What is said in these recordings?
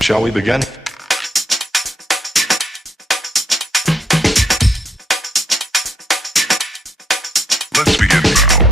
Shall we begin? Let's begin now.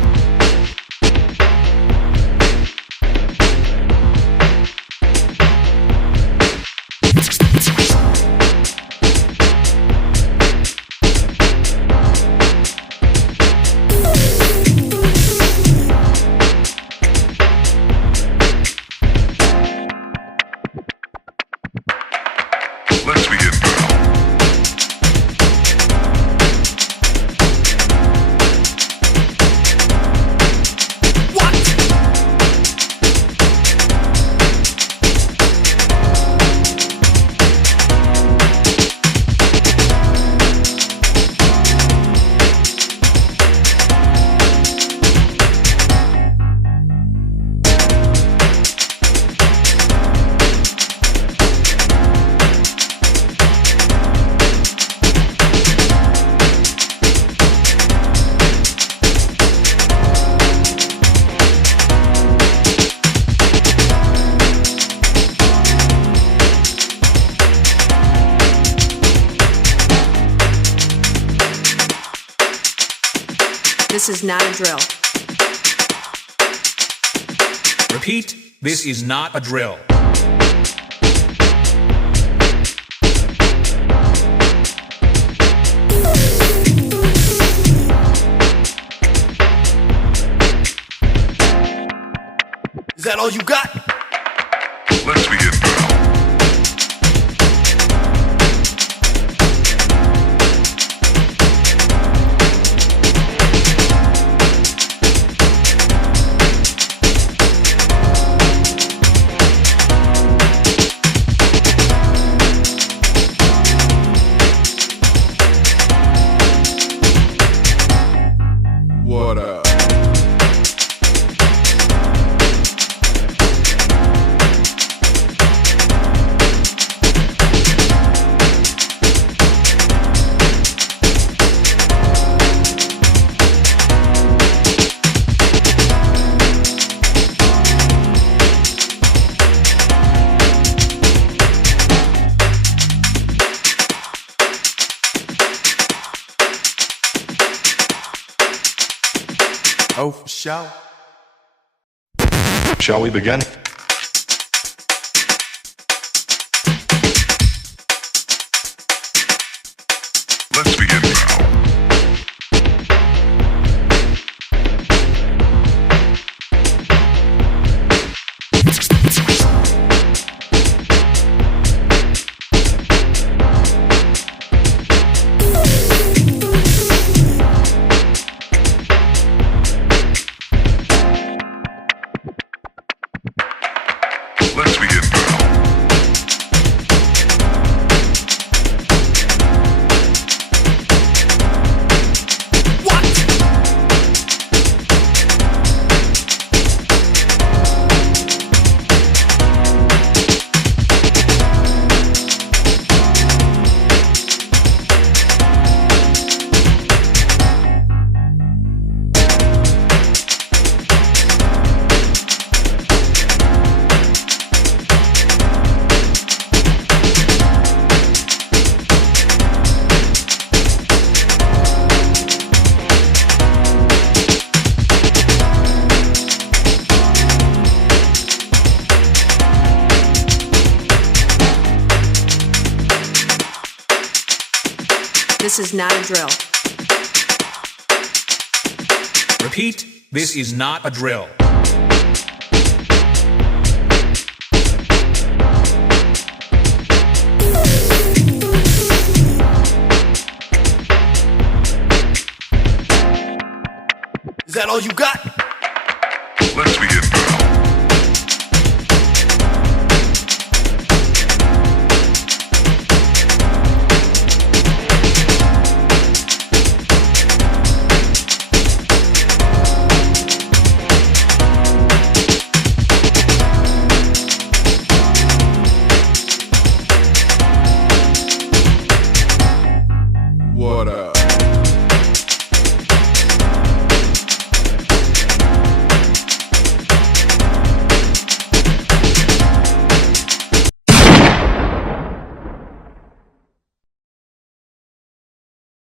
Let's begin now. This is not a drill. Repeat, this is not a drill. Is that all you got? Let's begin now. What up? Oh, for sure. Shall we begin? Let's begin now. Let's begin now. This is not a drill. Repeat, this is not a drill. Is that all you got?